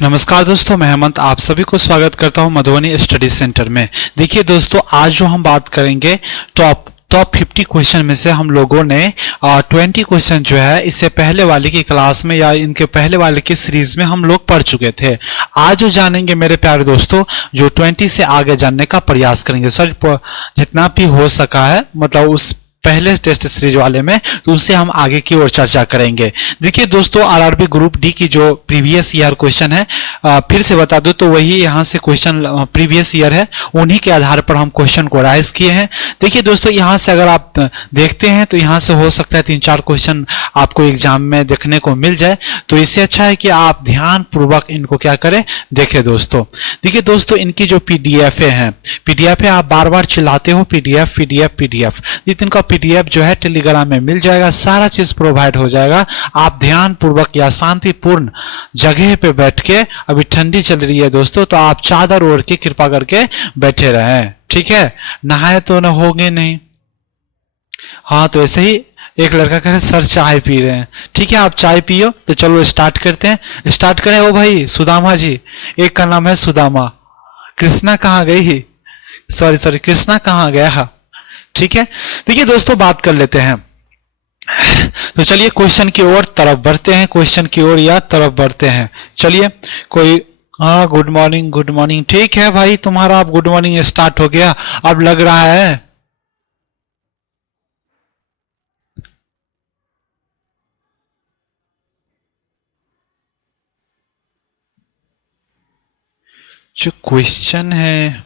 नमस्कार दोस्तों, मैं हेमंत आप सभी को स्वागत करता हूं मधुबनी स्टडी सेंटर में। देखिए दोस्तों, आज जो हम बात करेंगे टॉप 50 क्वेश्चन में से हम लोगों ने 20 क्वेश्चन जो है इससे पहले वाले की क्लास में या इनके पहले वाले की सीरीज में हम लोग पढ़ चुके थे। आज जो जानेंगे मेरे प्यारे दोस्तों, जो 20 से आगे जानने का प्रयास करेंगे, सॉरी जितना भी हो सका है, मतलब उस पहले टेस्ट सीरीज वाले में, तो उससे हम आगे की ओर चर्चा करेंगे। देखिए दोस्तों, आरआरबी ग्रुप डी की जो प्रीवियस ईयर क्वेश्चन है, फिर से बता दूं तो वही यहाँ से क्वेश्चन प्रीवियस ईयर है, उन्हीं के आधार पर हम क्वेश्चन को राइज किए हैं। देखिए दोस्तों, यहाँ से अगर आप देखते हैं तो यहाँ से हो सकता है 3-4 क्वेश्चन आपको एग्जाम में देखने को मिल जाए, तो इससे अच्छा है कि आप ध्यान पूर्वक इनको क्या करें, देखें दोस्तों। देखिए दोस्तों, इनकी जो पीडीएफ है, पीडीएफ है, आप बार बार चिल्लाते हो पीडीएफ पीडीएफ पीडीएफ, इनका पीडीएफ जो है टेलीग्राम में मिल जाएगा, सारा चीज प्रोवाइड हो जाएगा। आप ध्यान पूर्वक या शांतिपूर्ण जगह पे बैठ के, अभी ठंडी चल रही है दोस्तों, तो आप चादर ओढ़ के कृपा करके बैठे रहें, ठीक है। नहाए तो न होंगे नहीं। हाँ, तो ऐसे ही एक लड़का कह रहे सर चाय पी रहे हैं, ठीक है, आप चाय पियो। तो चलो स्टार्ट करते हैं, स्टार्ट करें। ओ भाई सुदामा जी, एक का नाम है सुदामा, कृष्णा कहाँ गई, सॉरी कृष्णा कहाँ गया, ठीक है। देखिए दोस्तों, बात कर लेते हैं। तो चलिए क्वेश्चन की ओर तरफ बढ़ते हैं, क्वेश्चन की ओर या तरफ बढ़ते हैं। चलिए कोई, हाँ गुड मॉर्निंग, ठीक है भाई, तुम्हारा अब गुड मॉर्निंग स्टार्ट हो गया, अब लग रहा है। जो क्वेश्चन है,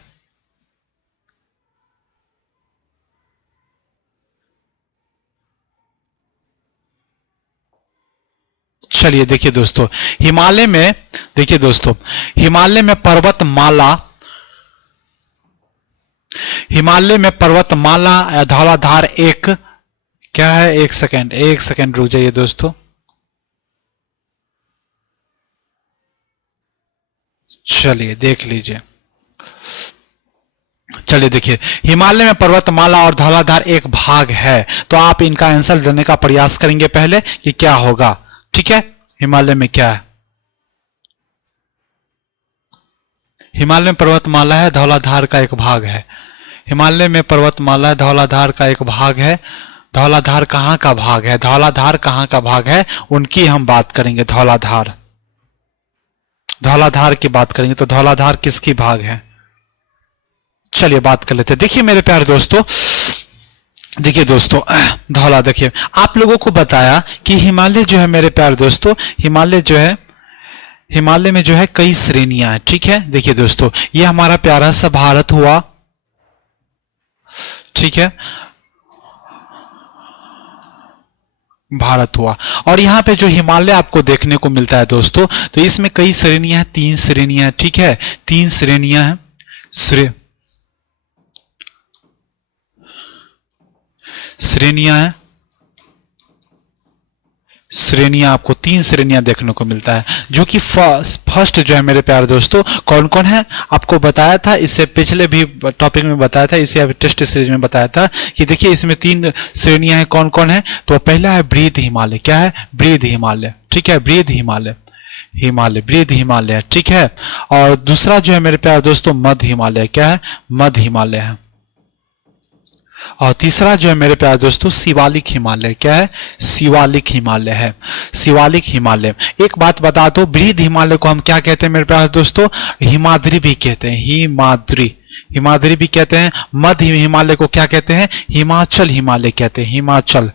चलिए देखिए दोस्तों, हिमालय में, देखिए दोस्तों, हिमालय में पर्वतमाला धौलाधार एक क्या है, एक सेकंड रुक जाइए दोस्तों। चलिए देख लीजिए, चलिए देखिए, हिमालय में पर्वतमाला और धौलाधार एक भाग है, तो आप इनका आंसर देने का प्रयास करेंगे पहले कि क्या होगा, ठीक है। हिमालय में क्या है, हिमालय में पर्वतमाला है, धौलाधार का एक भाग है। हिमालय में पर्वतमाला है, धौलाधार का एक भाग है। धौलाधार कहाँ का भाग है, धौलाधार कहाँ का भाग है, उनकी हम बात करेंगे। धौलाधार की बात करेंगे, तो धौलाधार किसकी भाग है, चलिए बात कर लेते हैं। देखिए मेरे प्यारे दोस्तों, देखिए दोस्तों, धौला, देखिए आप लोगों को बताया कि हिमालय जो है मेरे प्यारे दोस्तों, हिमालय जो है, हिमालय में जो है कई श्रेणियां हैं, ठीक है। देखिए दोस्तों, ये हमारा प्यारा सा भारत हुआ, ठीक है, भारत हुआ। और यहाँ पे जो हिमालय आपको देखने को मिलता है दोस्तों, तो इसमें कई श्रेणियां हैं, 3 श्रेणियां हैं, ठीक है, 3 श्रेणियां हैं। श्रेणियां आपको 3 श्रेणियां देखने को मिलता है, जो कि फर्स्ट जो है मेरे प्यारे दोस्तों, कौन कौन है आपको बताया था, इससे पिछले भी टॉपिक में बताया था, इसे अभी टेस्ट सीरीज में बताया था कि देखिए इसमें 3 श्रेणियां हैं, कौन कौन है। तो पहला है बृहद हिमालय, क्या है, बृहद हिमालय, ठीक है, बृहद हिमालय, बृहद हिमालय, ठीक है। और दूसरा जो है मेरे प्यारे दोस्तों, मध्य हिमालय, क्या है, मध्य हिमालय है। और तीसरा जो है मेरे प्यारे दोस्तों, शिवालिक हिमालय, क्या है, शिवालिक हिमालय है, शिवालिक हिमालय। एक बात बता दो, बृहद हिमालय को हम क्या कहते हैं मेरे प्यारे दोस्तों, हिमाद्री भी कहते हैं, हिमाद्री भी कहते हैं। मध्य हिमालय को क्या कहते हैं, हिमाचल हिमालय कहते हैं, हिमाचल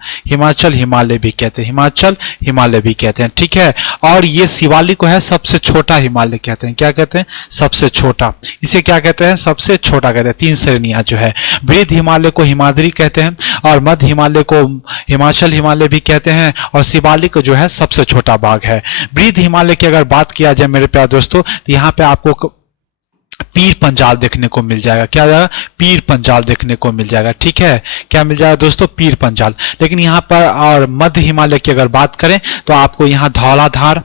हिमालय भी कहते हैं, हिमाचल हिमालय भी कहते हैं, ठीक है। और ये शिवालिक को है सबसे छोटा हिमालय कहते हैं, क्या कहते हैं, सबसे छोटा, इसे क्या कहते हैं, सबसे छोटा कहते हैं। 3 श्रेणियां जो है, बृहद हिमालय को हिमाद्री कहते हैं, और मध्य हिमालय को हिमाचल हिमालय भी कहते हैं, और शिवालिक जो है सबसे छोटा भाग है। बृहद हिमालय की अगर बात किया जाए मेरे प्यारे दोस्तों, तो यहाँ पे आपको पीर पंजाल देखने को मिल जाएगा, क्या जाएगा, पीर पंजाल देखने को मिल जाएगा, ठीक है, क्या मिल जाएगा दोस्तों, पीर पंजाल। लेकिन यहाँ पर और मध्य हिमालय की अगर बात करें तो आपको यहाँ धौलाधार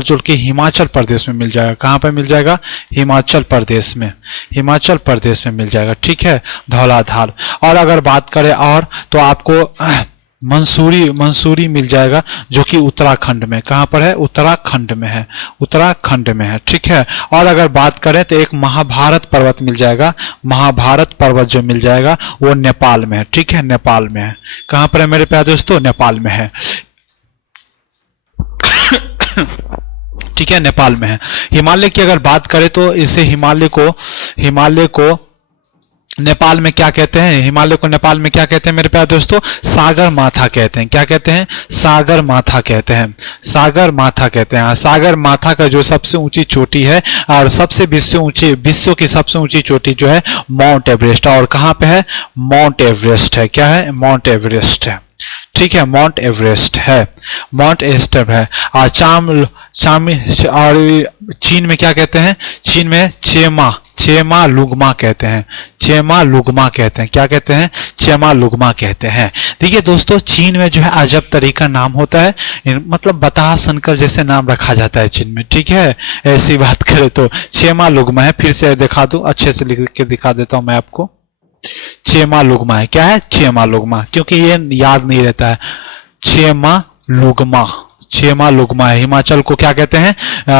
जो कि हिमाचल प्रदेश में मिल जाएगा, कहाँ पर मिल जाएगा, हिमाचल प्रदेश में मिल जाएगा, ठीक है, धौलाधार। और अगर बात करें और, तो आपको मंसूरी, मंसूरी मिल जाएगा जो कि उत्तराखंड में, कहां पर है, उत्तराखंड में है, उत्तराखंड में है, ठीक है। और अगर बात करें तो एक महाभारत पर्वत मिल जाएगा, महाभारत पर्वत जो मिल जाएगा वो नेपाल में है, ठीक है, नेपाल में है। कहां पर है मेरे प्यारे दोस्तों, नेपाल में है, ठीक है, नेपाल में है। हिमालय की अगर बात करें तो इसे हिमालय को नेपाल में क्या कहते हैं, हिमालय को नेपाल में क्या कहते हैं मेरे प्यारे दोस्तों, सागर माथा कहते हैं। क्या कहते हैं, सागर माथा कहते हैं, सागर माथा कहते हैं। सागर माथा का जो सबसे ऊंची चोटी है और सबसे विश्व की सबसे ऊंची चोटी जो है माउंट एवरेस्ट, और कहां पे है, माउंट एवरेस्ट है। क्या है, माउंट एवरेस्ट है, ठीक है, माउंट एवरेस्ट है, माउंट एवरेस्ट है। और चीन में क्या कहते हैं, चीन में चेमा लुगमा कहते हैं, चेमा लुगमा कहते हैं। क्या कहते हैं, चेमा लुगमा कहते हैं। देखिए दोस्तों, चीन में जो है अजब तरीका नाम होता है, मतलब बता सनकर जैसे नाम रखा जाता है चीन में, ठीक है। ऐसी बात करें तो चेमा लुगमा है, फिर से दिखा दूं, अच्छे से लिख के दिखा देता हूं मैं आपको। चेमा लुगमा है, क्या है, चेमा लुगमा, क्योंकि ये याद नहीं रहता है। चेमा लुगमा, चेमा लुगमा है। हिमाचल को क्या कहते हैं,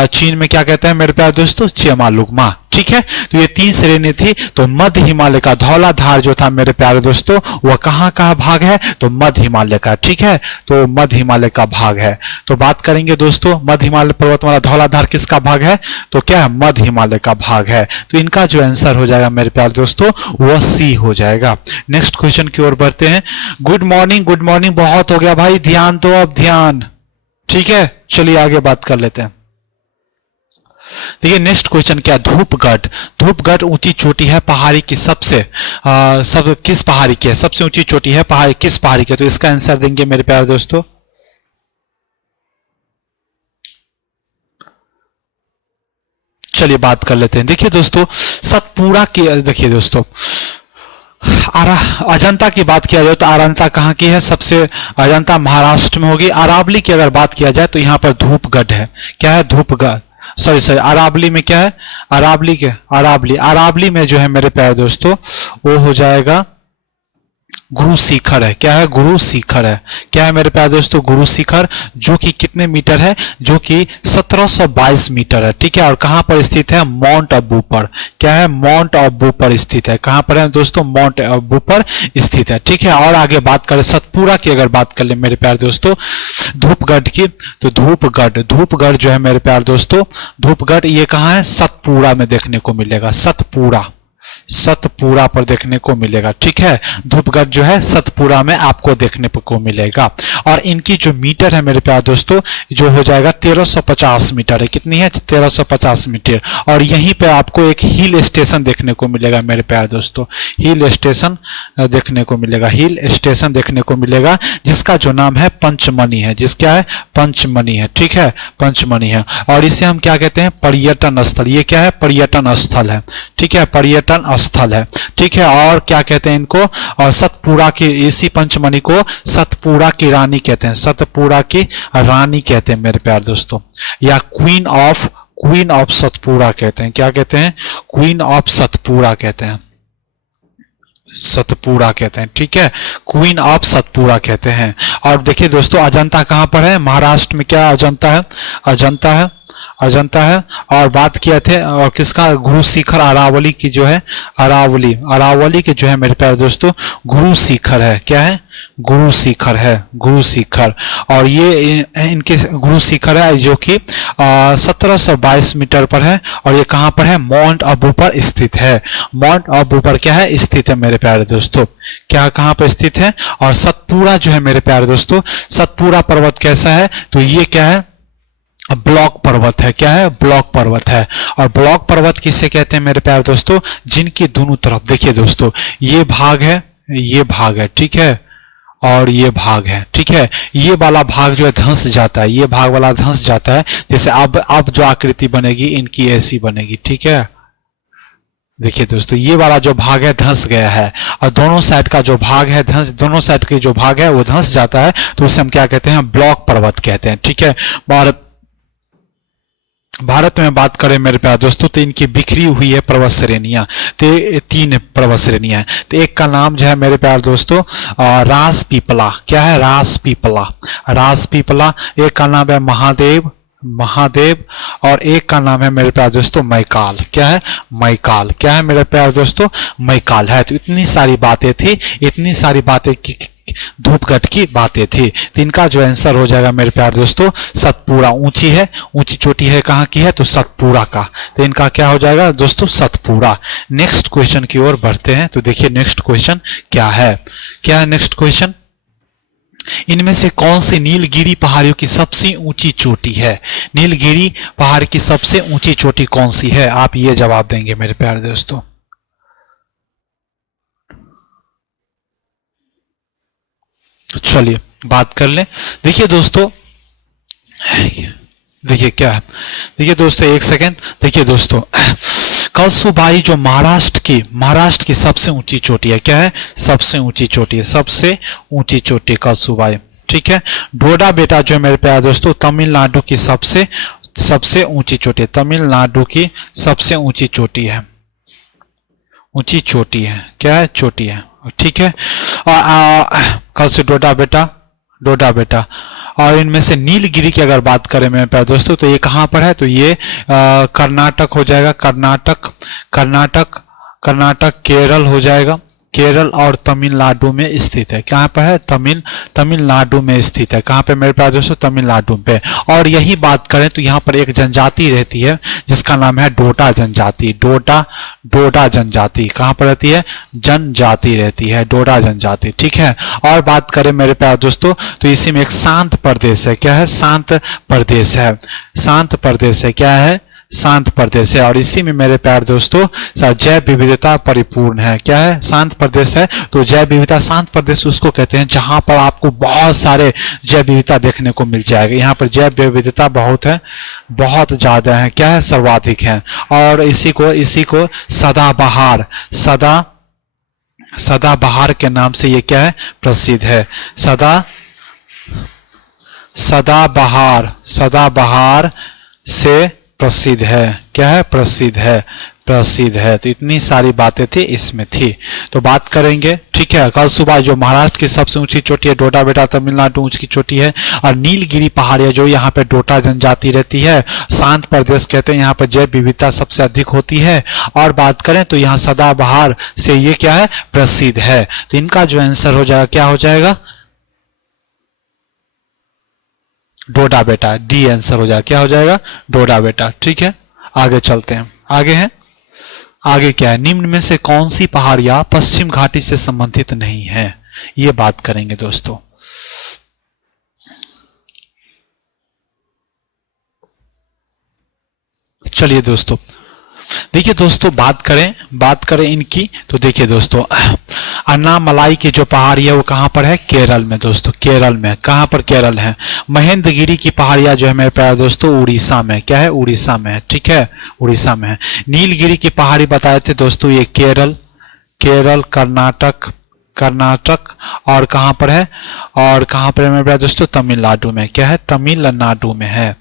चीन में क्या कहते हैं मेरे प्यारे दोस्तों, चेमा लुगमा, ठीक है। तो ये 3 श्रेणी थी। तो मध्य हिमालय का धौलाधार जो था मेरे प्यारे दोस्तों, वह कहां का भाग है, तो मध्य हिमालय का, ठीक है। तो मध्य हिमालय का भाग है। तो बात करेंगे दोस्तों, मध्य हिमालय पर्वतमाला धौलाधार किसका भाग है, तो क्या है, मध्य हिमालय का भाग है। तो इनका जो आंसर हो जाएगा मेरे प्यारे दोस्तों, वह सी हो जाएगा। नेक्स्ट क्वेश्चन की ओर बढ़ते हैं। गुड मॉर्निंग, बहुत हो गया भाई, ध्यान दो, अब ध्यान, ठीक है। चलिए आगे बात कर लेते हैं। देखिए नेक्स्ट क्वेश्चन क्या, धूपगढ़ ऊंची चोटी है पहाड़ी की, किस पहाड़ी की है, सबसे ऊंची चोटी है पहाड़ी, किस पहाड़ी की है? तो इसका आंसर देंगे मेरे प्यारे दोस्तों, चलिए बात कर लेते हैं। देखिए दोस्तों, सतपुड़ा की, देखिए दोस्तों, अजंता की बात किया जाए तो अजंता कहाँ की है, अजंता महाराष्ट्र में होगी। अरावली की अगर बात किया जाए तो यहाँ पर धूपगढ़ है। क्या है, धूपगढ़, सॉरी अरावली में क्या है, अरावली में जो है मेरे प्यारे दोस्तों, वो हो जाएगा गुरु शिखर है। क्या है, गुरु शिखर है। क्या है मेरे प्यारे दोस्तों, गुरु शिखर, जो कि कितने मीटर है, जो कि 1722 मीटर है, ठीक है। और कहां पर स्थित है, माउंट अबू पर। क्या है, माउंट अबू पर स्थित है। कहां पर है दोस्तों, माउंट अबू पर स्थित है, ठीक है। और आगे बात करें सतपुड़ा की, अगर बात कर ले मेरे प्यारे दोस्तों धूपगढ़ की, तो धूपगढ़ जो है मेरे प्यारे दोस्तों, धूपगढ़ ये कहां है, सतपुड़ा में देखने को मिलेगा, सतपुड़ा पर देखने को मिलेगा, ठीक है। धूपगढ़ जो है सतपुड़ा में आपको देखने को मिलेगा। और इनकी जो मीटर है मेरे प्यारे दोस्तों, जो हो जाएगा 1350 मीटर है। कितनी है, 1350 मीटर। और यहीं पे आपको एक हिल स्टेशन देखने को मिलेगा मेरे प्यारे दोस्तों, हिल स्टेशन देखने को मिलेगा, जिसका जो नाम है पंचमनी है, जिसका है पंचमनी है, ठीक है, पंचमनी है। और इसे हम क्या कहते हैं, पर्यटन स्थल। ये क्या है, पर्यटन स्थल है, ठीक है, पर्यटन स्थल है, ठीक है। और क्या कहते हैं इनको, और सतपुड़ा की, इसी पंचमनी को सतपुड़ा की रानी कहते हैं, सतपुड़ा की रानी कहते हैं मेरे प्यारे दोस्तों, या क्वीन ऑफ सतपुड़ा कहते हैं। क्या कहते हैं, क्वीन ऑफ सतपुड़ा कहते हैं, सतपुड़ा कहते हैं, ठीक है, क्वीन ऑफ सतपुड़ा कहते हैं। और देखिए दोस्तों, अजंता कहां पर है, महाराष्ट्र में। क्या अजंता है। और बात किया थे और किसका, गुरु शिखर, अरावली की जो है, अरावली के जो है मेरे प्यारे दोस्तों गुरु शिखर है। क्या है, गुरु शिखर। और ये इनके गुरु शिखर है जो कि 1722 मीटर पर है। और ये कहां पर है, माउंट अबू पर स्थित है। माउंट अबू पर क्या है, स्थित है मेरे प्यारे दोस्तों। क्या, कहां पर स्थित है। और सतपुड़ा जो है मेरे प्यारे दोस्तों, सतपुड़ा पर्वत कैसा है, तो ये क्या है, ब्लॉक पर्वत है। क्या है, ब्लॉक पर्वत है। और ब्लॉक पर्वत किसे कहते हैं मेरे प्यारे दोस्तों, जिनकी दोनों तरफ, देखिए दोस्तों, ये भाग है, ठीक है, और ये भाग है, ठीक है। ये वाला भाग जो है धंस जाता है, ये भाग वाला धंस जाता है। जैसे अब जो आकृति बनेगी इनकी ऐसी बनेगी, ठीक है। देखिए दोस्तों, ये वाला जो भाग है धंस गया है, और दोनों साइड का जो भाग है दोनों साइड के जो भाग है वो धंस जाता है, तो उसे हम क्या कहते हैं, ब्लॉक पर्वत कहते हैं, ठीक है। भारत में बात करें मेरे प्यारे दोस्तों तो इनकी बिखरी हुई है पर्वत श्रेणियां। तो ये 3 पर्वत श्रेणियां हैं। तो एक का नाम जो है मेरे प्यारे दोस्तों रास पीपला, क्या है, रास पीपला, रास पीपला। एक का नाम है महादेव, महादेव। और एक का नाम है मेरे प्यारे दोस्तों मैकाल, क्या है, मैकाल, क्या है मेरे प्यारे दोस्तों, मैकाल है। तो इतनी सारी बातें थी, इतनी सारी बातें की धूपगढ़ की बातें थी। तो इनका जो आंसर हो जाएगा मेरे प्यारे दोस्तों सतपुड़ा। ऊंची है, ऊंची चोटी है, कहाँ की है, तो सतपुड़ा का। तो इनका क्या हो जाएगा दोस्तों, सतपुड़ा। नेक्स्ट क्वेश्चन की ओर बढ़ते हैं। तो देखिए नेक्स्ट क्वेश्चन क्या है, क्या है नेक्स्ट क्वेश्चन। इनमें से कौन सी नीलगिरी पहाड़ियों की सबसे ऊंची चोटी है, नीलगिरी पहाड़ की सबसे ऊंची चोटी कौन सी है, आप ये जवाब देंगे मेरे प्यारे दोस्तों। चलिए बात कर लें। देखिए दोस्तों, देखिए क्या है, देखिए दोस्तों एक सेकेंड। देखिए दोस्तों कलसुबाई जो महाराष्ट्र की सबसे ऊंची चोटी है, क्या है, सबसे ऊंची चोटी है, सबसे ऊंची चोटी कलसुबाई, ठीक है। डोडा बेटा जो मेरे प्यारे दोस्तों तमिलनाडु की सबसे ऊंची चोटी है, तमिलनाडु की सबसे ऊंची चोटी है, ऊंची चोटी है, क्या है, चोटी है, ठीक है। और कल से डोडा बेटा। और इनमें से नीलगिरी की अगर बात करें मेरे प्यारे दोस्तों तो ये कहां पर है, तो ये कर्नाटक हो जाएगा, कर्नाटक केरल हो जाएगा, केरल और तमिलनाडु में स्थित है। कहां पर है, तमिलनाडु में स्थित है। कहां पे मेरे प्यारे दोस्तों, तमिलनाडु पे। और यही बात करें तो यहाँ पर एक जनजाति रहती है जिसका नाम है डोडा जनजाति, डोडा जनजाति। कहां पर रहती है, जनजाति रहती है, डोडा जनजाति, ठीक है। और बात करें मेरे प्यारे दोस्तों तो इसी में एक शांत प्रदेश है, क्या है, शांत प्रदेश है, शांत प्रदेश है, क्या है, शांत प्रदेश है। और इसी में मेरे प्यारे दोस्तों जैव विविधता परिपूर्ण है, क्या है, शांत प्रदेश है। तो जैव विविधता, शांत प्रदेश उसको कहते हैं जहां पर आपको बहुत सारे जैव विविधता देखने को मिल जाएगा। यहाँ पर जैव विविधता बहुत है, बहुत ज्यादा है, क्या है, सर्वाधिक है। और इसी को सदाबहार के नाम से ये क्या है, प्रसिद्ध है, सदाबहार से प्रसिद्ध है, क्या है, प्रसिद्ध है। तो इतनी सारी बातें थी इसमें थी। तो बात करेंगे, ठीक है। कल सुबह जो महाराष्ट्र की सबसे ऊंची चोटी है डोडा बेटा, तमिलनाडु ऊंची चोटी है। और नीलगिरी पहाड़ियां जो यहाँ पे डोडा जनजाति रहती है, शांत प्रदेश कहते हैं, यहाँ पर जैव विविधता सबसे अधिक होती है। और बात करें तो यहाँ सदाबहार से ये क्या है, प्रसिद्ध है। तो इनका जो आंसर हो जाएगा, क्या हो जाएगा, डोडा बेटा, डी आंसर हो जाएगा, क्या हो जाएगा, डोडा बेटा, ठीक है। आगे चलते हैं, आगे है, आगे क्या है, निम्न में से कौन सी पहाड़ियां पश्चिम घाटी से संबंधित नहीं है, ये बात करेंगे दोस्तों। चलिए दोस्तों, देखिए दोस्तों बात करें इनकी तो देखिए दोस्तों अन्नामलाई की जो पहाड़ी है वो कहां पर है, केरल में दोस्तों, केरल में। कहां पर केरल है। महेंद्रगिरी की पहाड़ियां जो है मेरे प्यारे दोस्तों उड़ीसा में, क्या है, उड़ीसा में है, ठीक है, उड़ीसा में है। नीलगिरी की पहाड़ी बताए थे दोस्तों ये केरल कर्नाटक और कहां पर है, और कहां पर है मेरे प्यारे दोस्तों, तमिलनाडु में, क्या है, तमिलनाडु में है,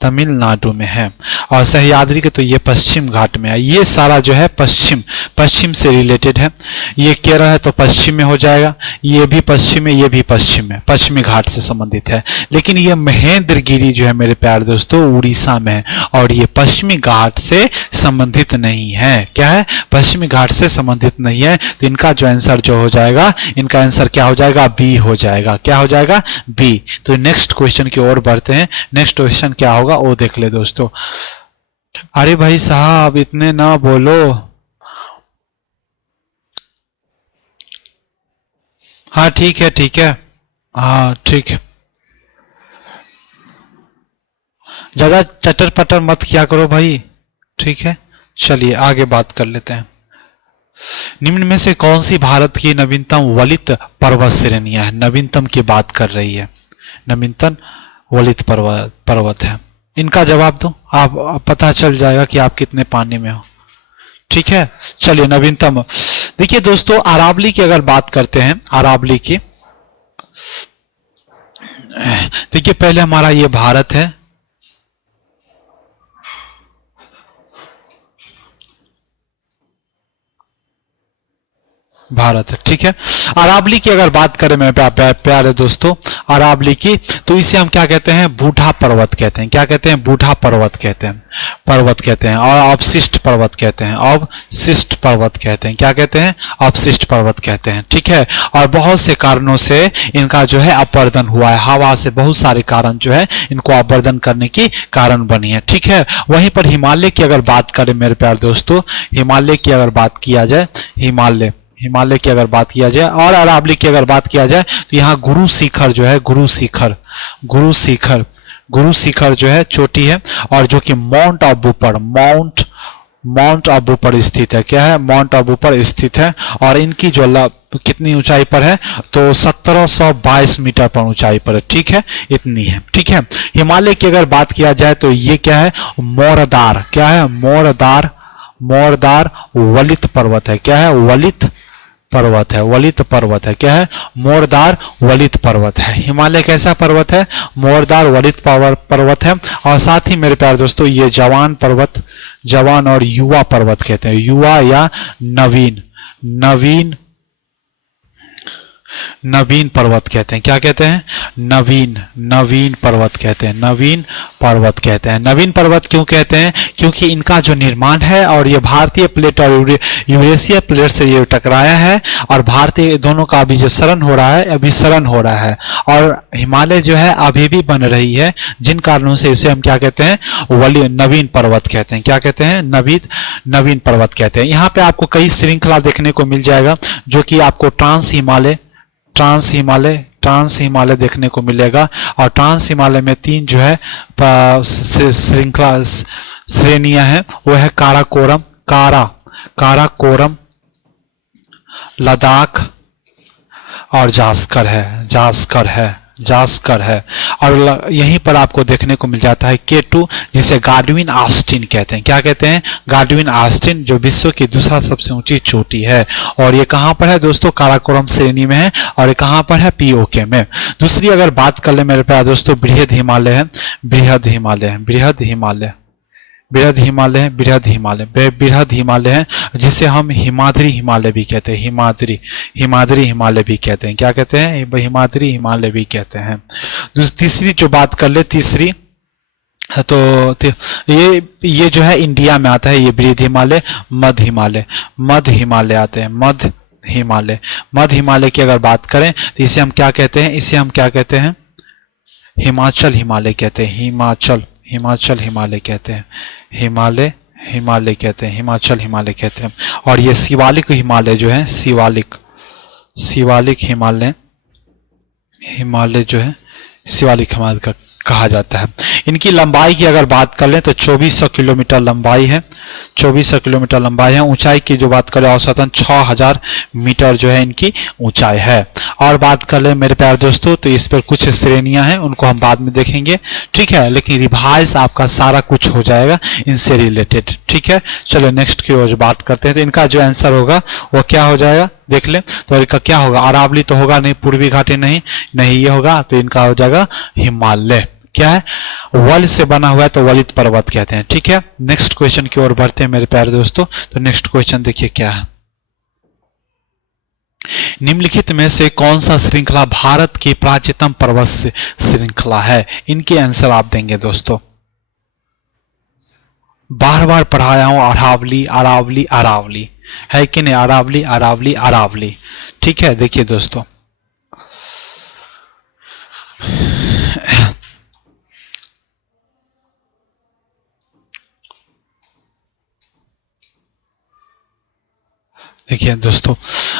तमिलनाडु में है। और सह्याद्री के तो ये पश्चिम घाट में है। ये सारा जो है पश्चिम से रिलेटेड है। ये केरल है तो पश्चिम में हो जाएगा, ये भी पश्चिम में, ये भी पश्चिम में, पश्चिमी घाट से संबंधित है। लेकिन ये महेंद्रगिरी जो है मेरे प्यारे दोस्तों उड़ीसा में है और ये पश्चिमी घाट से संबंधित नहीं है, क्या है, पश्चिमी घाट से संबंधित नहीं है। तो इनका जो आंसर जो हो जाएगा, इनका आंसर क्या हो जाएगा, बी हो जाएगा, क्या हो जाएगा, बी। तो नेक्स्ट क्वेश्चन की ओर बढ़ते हैं। नेक्स्ट क्वेश्चन क्या होगा वो देख ले दोस्तों। अरे भाई साहब इतने ना बोलो, हाँ ठीक है, हाँ ठीक है, ज्यादा चटर पटर मत किया करो भाई, ठीक है। चलिए आगे बात कर लेते हैं। निम्न में से कौन सी भारत की नवीनतम वलित पर्वत श्रेणियां है, नवीनतम की बात कर रही है, नवीनतम वलित पर्वत है। इनका जवाब दो, आप पता चल जाएगा कि आप कितने पानी में हो, ठीक है। चलिए नवीनतम, देखिए दोस्तों अरावली की अगर बात करते हैं, अरावली की, देखिए पहले हमारा ये भारत है, भारत है। ठीक है, अरावली की अगर बात करें मेरे प्यारे दोस्तों, अरावली की, तो इसे हम क्या कहते हैं, बूढ़ा पर्वत कहते हैं। क्या कहते हैं, बूढ़ा पर्वत कहते हैं, पर्वत कहते हैं। और अवशिष्ट पर्वत कहते हैं, अवशिष्ट पर्वत कहते हैं। क्या कहते हैं, अवशिष्ट पर्वत कहते हैं। ठीक है, और बहुत से कारणों से इनका जो है अपवर्दन हुआ है, हवा से बहुत सारे कारण जो है इनको अपवर्दन करने की कारण बनी है। ठीक है, वहीं पर हिमालय की अगर बात करें मेरे प्यारे दोस्तों, हिमालय की अगर बात किया जाए, हिमालय की अगर बात किया जाए और अरावली की अगर बात किया जाए, तो यहाँ गुरु शिखर जो है, गुरु शिखर जो है चोटी है, और जो कि माउंट आबू पर स्थित है। क्या है, माउंट आबू पर स्थित है। और इनकी जो कितनी ऊंचाई पर है, तो 1722 मीटर पर ऊंचाई पर है। ठीक है, इतनी है। ठीक है, हिमालय की अगर बात किया जाए तो ये क्या है, मोरदार, क्या है, मोरदार वलित पर्वत है। क्या है, वलित पर्वत है। क्या है, मोरदार वलित पर्वत है। हिमालय कैसा पर्वत है, मोरदार वलित पर्वत है। और साथ ही मेरे प्यारे दोस्तों, ये जवान और युवा पर्वत कहते हैं, युवा या नवीन पर्वत कहते हैं। क्या कहते हैं, नवीन पर्वत कहते हैं, नवीन पर्वत क्यों कहते हैं, क्योंकि इनका जो निर्माण है, और ये भारतीय प्लेट और यूरेशिया प्लेट से ये टकराया है, और भारतीय दोनों का अभी जो शरण हो रहा है, और हिमालय जो है अभी भी बन रही है, जिन कारणों से इसे हम क्या कहते हैं, नवीन पर्वत कहते हैं। क्या कहते हैं, नवीन पर्वत कहते हैं। यहाँ पे आपको कई श्रृंखला देखने को मिल जाएगा, जो कि आपको ट्रांस हिमालय देखने को मिलेगा। और ट्रांस हिमालय में 3 जो है श्रेणियां हैं, वो है काराकोरम, लद्दाख और जास्कर है। और यहीं पर आपको देखने को मिल जाता है K2, जिसे गार्डविन ऑस्टिन कहते हैं। क्या कहते हैं, गार्डविन ऑस्टिन, जो विश्व की दूसरा सबसे ऊंची चोटी है। और ये कहां पर है दोस्तों, काराकोरम श्रेणी में है। और ये कहां पर है, POK में। दूसरी अगर बात कर ले मेरे प्यारे दोस्तों, बृहद हिमालय है, जिसे हम हिमाद्री हिमालय भी कहते हैं, हिमाद्री हिमालय भी कहते हैं। क्या कहते हैं, हिमाद्री हिमालय भी कहते हैं। तीसरी जो बात कर ले, तो ये जो है इंडिया में आता है, ये बृहद हिमालय, मध्य हिमालय आते हैं, मध्य हिमालय की अगर बात करें, तो इसे हम क्या कहते हैं, हिमाचल हिमालय कहते हैं, हिमाचल हिमालय कहते हैं, हिमाचल हिमालय कहते हैं। और ये शिवालिक हिमालय जो है, शिवालिक हिमालय जो है, शिवालिक हिमालय का कहा जाता है। इनकी लंबाई की अगर बात कर लें, तो 2400 किलोमीटर लंबाई है, 2400 किलोमीटर लंबाई है। ऊंचाई की जो बात करें, औसतन 6000 मीटर जो है इनकी ऊंचाई है। और बात कर ले मेरे प्यारे दोस्तों, तो इस पर कुछ श्रेणियां हैं, उनको हम बाद में देखेंगे। ठीक है, लेकिन रिवाइज आपका सारा कुछ हो जाएगा इनसे रिलेटेड। ठीक है, चलो नेक्स्ट की ओर बात करते हैं। तो इनका जो आंसर होगा वो क्या हो जाएगा, देख लें। तो इनका क्या होगा, अरावली तो होगा नहीं, पूर्वी घाटी नहीं, ये होगा। तो इनका हो जाएगा हिमालय। क्या है, वल से बना हुआ है, तो वलित पर्वत कहते हैं। ठीक है, नेक्स्ट क्वेश्चन की ओर बढ़ते हैं मेरे प्यारे दोस्तों। तो नेक्स्ट क्वेश्चन देखिए क्या है, निम्नलिखित में से कौन सा श्रृंखला भारत की प्राचीनतम पर्वत श्रृंखला है। इनके आंसर आप देंगे दोस्तों। बार बार पढ़ाया हूं, अरावली है कि नहीं, अरावली। ठीक है, देखिए दोस्तों,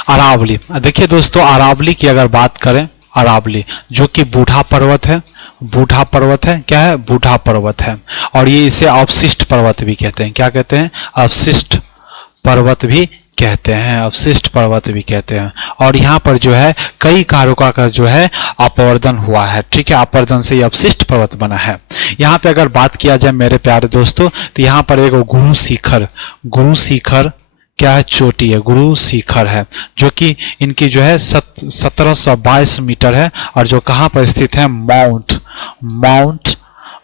अरावली। देखिए दोस्तों, अरावली की अगर बात करें, अरावली जो कि बूढ़ा पर्वत है, क्या है, बूढ़ा पर्वत है। और ये इसे अवशिष्ट पर्वत भी कहते हैं। क्या कहते हैं, अवशिष्ट पर्वत भी कहते हैं। और यहाँ पर जो है कई कारकों का जो है अपवर्दन हुआ है। ठीक है, अपवर्दन से ये अवशिष्ट पर्वत बना है। यहाँ पे अगर बात किया जाए मेरे प्यारे दोस्तों, तो यहाँ पर एक गुरु शिखर क्या है, चोटी है, गुरु शिखर है, जो कि इनकी जो है 1722 मीटर है। और जो कहाँ पर स्थित है,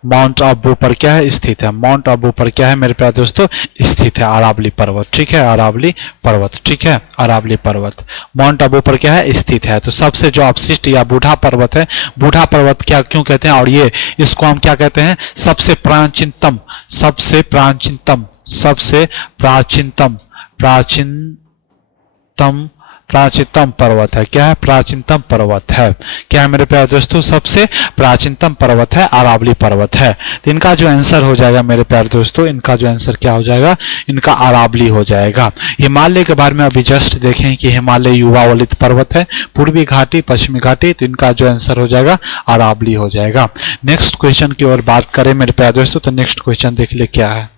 माउंट आबू पर क्या है, स्थित है। माउंट आबू पर क्या है मेरे प्यारे दोस्तों, स्थित है अरावली पर्वत। ठीक है, अरावली पर्वत। ठीक है, अरावली पर्वत माउंट आबू पर क्या है, स्थित है। तो सबसे जो अवशिष्ट या बूढ़ा पर्वत है, बूढ़ा पर्वत क्या क्यों कहते हैं, और ये इसको हम क्या कहते हैं, सबसे प्राचीनतम, सबसे प्राचीनतम, सबसे प्राचीनतम, प्राचीनतम, प्राचीनतम पर्वत है। क्या है, प्राचीनतम पर्वत है। क्या है मेरे प्यारे दोस्तों, सबसे प्राचीनतम पर्वत है, अरावली पर्वत है। तो इनका जो आंसर हो जाएगा मेरे प्यारे दोस्तों, इनका जो आंसर क्या हो जाएगा, इनका अरावली हो जाएगा। हिमालय के बारे में अभी जस्ट देखें कि हिमालय युवा वलित पर्वत है, पूर्वी घाटी, पश्चिमी घाटी, तो इनका जो आंसर हो जाएगा अरावली हो जाएगा। नेक्स्ट क्वेश्चन की ओर बात करें मेरे प्यारे दोस्तों, तो नेक्स्ट क्वेश्चन देख ले क्या है।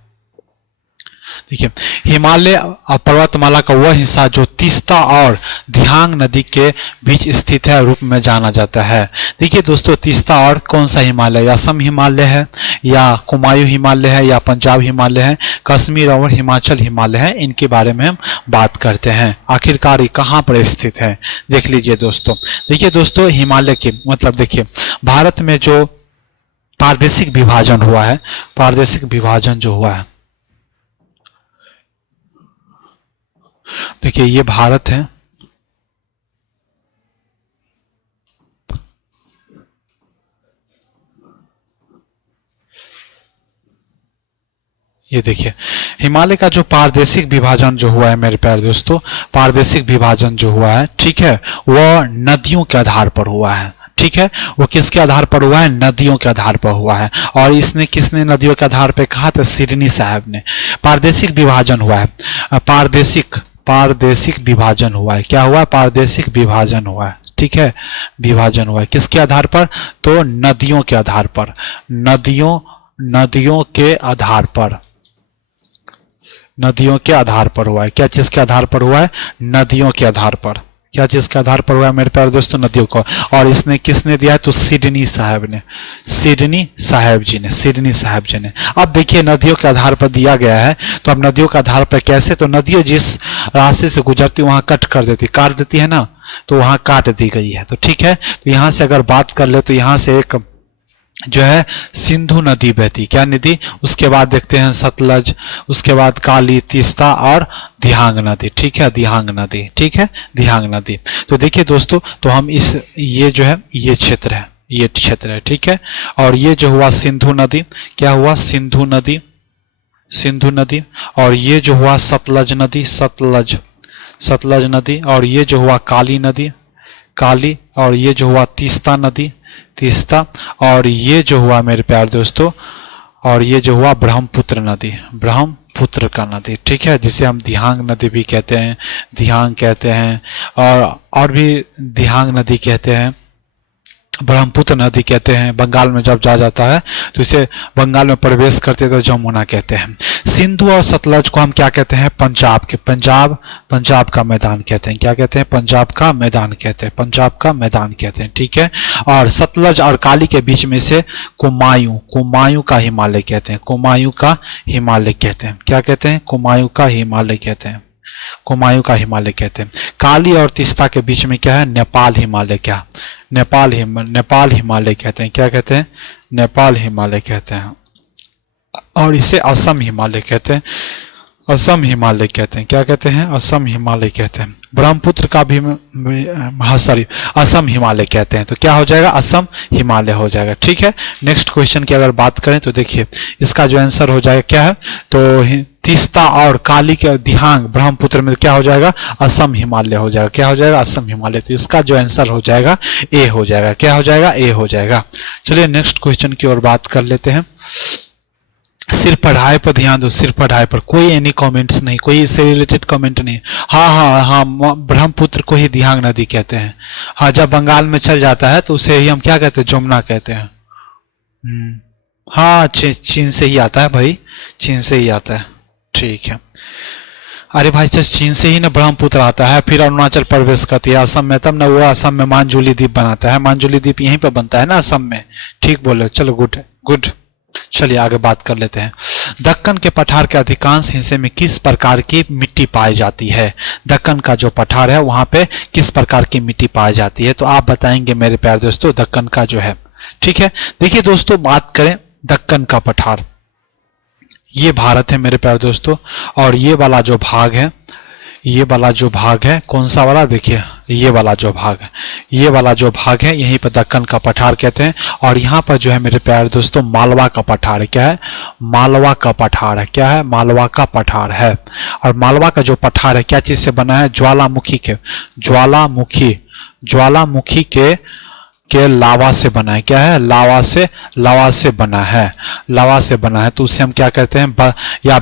देखिए, हिमालय पर्वतमाला का वह हिस्सा जो तीस्ता और दिहांग नदी के बीच स्थित है रूप में जाना जाता है। देखिए दोस्तों, तीस्ता और कौन सा हिमालय, असम हिमालय है, या कुमायूं हिमालय है, या पंजाब हिमालय है, कश्मीर और हिमाचल हिमालय है, इनके बारे में हम बात करते हैं। आखिरकार ये कहाँ पर स्थित है, देख लीजिए दोस्तों। देखिए दोस्तों, हिमालय के मतलब देखिए, भारत में जो प्रादेशिक विभाजन हुआ है, प्रादेशिक विभाजन जो हुआ है, देखिए ये भारत है, ये देखिए हिमालय का जो प्रादेशिक विभाजन जो हुआ है मेरे प्यारे दोस्तों, प्रादेशिक विभाजन जो हुआ है, ठीक है, वह नदियों के आधार पर हुआ है। ठीक है, वो किसके आधार पर हुआ है, नदियों के आधार पर हुआ है। और इसने किसने नदियों के आधार पर कहा था, सिडनी साहब ने। प्रादेशिक विभाजन हुआ है, पारदेशिक विभाजन हुआ है। क्या हुआ है, पारदेशिक विभाजन हुआ है। ठीक है, विभाजन हुआ है किसके आधार पर, तो नदियों के आधार पर, नदियों के आधार पर, नदियों के आधार पर हुआ है। क्या चीज के आधार पर हुआ है, नदियों के आधार पर। क्या चीज के आधार पर हुआ है मेरे प्यारे दोस्तों, नदियों को। और इसने किसने दिया है, तो सिडनी साहब ने, सिडनी साहब जी ने, सिडनी साहब जी ने। अब देखिए नदियों के आधार पर दिया गया है, तो अब नदियों के आधार पर कैसे, तो नदियों जिस रास्ते से गुजरती वहां कट कर देती, काट देती है ना, तो वहां काट दी गई है। तो ठीक है, तो यहां से अगर बात कर ले तो यहां से एक जो है सिंधु नदी बहती, क्या नदी, उसके बाद देखते हैं सतलज, उसके बाद काली, तीस्ता और दिहांग नदी। ठीक है, दिहांग नदी। ठीक है, दिहांग नदी। तो देखिए दोस्तों, तो हम इस ये जो है ये क्षेत्र है, ये क्षेत्र है। ठीक है, और ये जो हुआ सिंधु नदी, क्या हुआ, सिंधु नदी, सिंधु नदी। और ये जो हुआ सतलज नदी, सतलज, सतलज नदी। और ये जो हुआ काली नदी, काली। और ये जो हुआ तीस्ता नदी, तीस्ता। और ये जो हुआ मेरे प्यारे दोस्तों, और ये जो हुआ ब्रह्मपुत्र नदी, ब्रह्मपुत्र का नदी। ठीक है, जिसे हम दिहांग नदी भी कहते हैं, दिहांग कहते हैं, और भी दिहांग नदी कहते हैं, ब्रह्मपुत्र नदी कहते हैं। बंगाल में जब जा जाता है तो इसे बंगाल में प्रवेश करते तो जमुना कहते हैं। सिंधु और सतलज को हम क्या कहते हैं, पंजाब के, पंजाब का मैदान कहते हैं। क्या कहते हैं, पंजाब का मैदान कहते हैं, पंजाब का मैदान कहते हैं। ठीक है, और सतलज और काली के बीच में से कुमायूं का हिमालय कहते हैं, कुमायूं का हिमालय कहते हैं। क्या कहते हैं, कुमायूं का हिमालय कहते हैं, कुमायूं का हिमालय कहते हैं। काली और तीस्ता के बीच में क्या है, नेपाल हिमालय, क्या, नेपाल हिमालय कहते हैं। क्या कहते हैं, नेपाल हिमालय कहते हैं। और इसे असम हिमालय कहते हैं, असम हिमालय कहते हैं। क्या कहते हैं, असम हिमालय कहते हैं। ब्रह्मपुत्र का भी सॉरी असम हिमालय कहते हैं। तो क्या हो जाएगा, असम हिमालय हो जाएगा। ठीक है, नेक्स्ट क्वेश्चन की अगर बात करें तो देखिए इसका जो आंसर हो जाएगा क्या है, तो तीस्ता और काली के दिहांग ब्रह्मपुत्र में क्या हो जाएगा, असम हिमालय हो जाएगा। क्या हो जाएगा, असम हिमालय। तो इसका जो आंसर हो जाएगा ए हो जाएगा। क्या हो जाएगा, ए हो जाएगा। चलिए नेक्स्ट क्वेश्चन की ओर बात कर लेते हैं। सिर्फ पढ़ाई पर ध्यान दो, सिर्फ पढ़ाई पर, कोई एनी कमेंट्स नहीं, कोई इससे रिलेटेड कमेंट नहीं। हाँ, ब्रह्मपुत्र को ही दिहांग नदी कहते हैं। हाँ, जब बंगाल में चल जाता है तो उसे ही हम क्या कहते हैं, जमुना कहते हैं। हाँ, चीन से ही आता है भाई, चीन से ही आता है। ठीक है, अरे भाई चीन से ही ना ब्रह्मपुत्र आता है, फिर अरुणाचल प्रवेश करती है असम में, तब ना वो असम में मानजुली द्वीप बनाता है। मानजुली द्वीप यहीं पे बनता है ना, असम में। ठीक बोले, चलो गुड गुड। चलिए आगे बात कर लेते हैं। दक्कन के पठार के अधिकांश हिस्से में किस प्रकार की मिट्टी पाई जाती है, दक्कन का जो पठार है वहां पे किस प्रकार की मिट्टी पाई जाती है, तो आप बताएंगे मेरे प्यारे दोस्तों, दक्कन का जो है। ठीक है, देखिए दोस्तों, बात करें दक्कन का पठार, ये भारत है मेरे प्यारे दोस्तों। और ये वाला जो भाग है, ये वाला जो भाग है, कौन सा वाला, देखिए ये वाला जो भाग है, ये वाला जो भाग है, यहीं पर दक्कन का पठार कहते हैं। और यहाँ पर जो है मेरे प्यारे दोस्तों मालवा का पठार है। क्या है? मालवा का पठार है। क्या है? मालवा का पठार है। और मालवा का जो पठार है क्या चीज से बना है? ज्वालामुखी के, ज्वालामुखी के लावा से बना है। क्या है? लावा से बना है, लावा से बना है। तो उसे हम क्या कहते हैं? या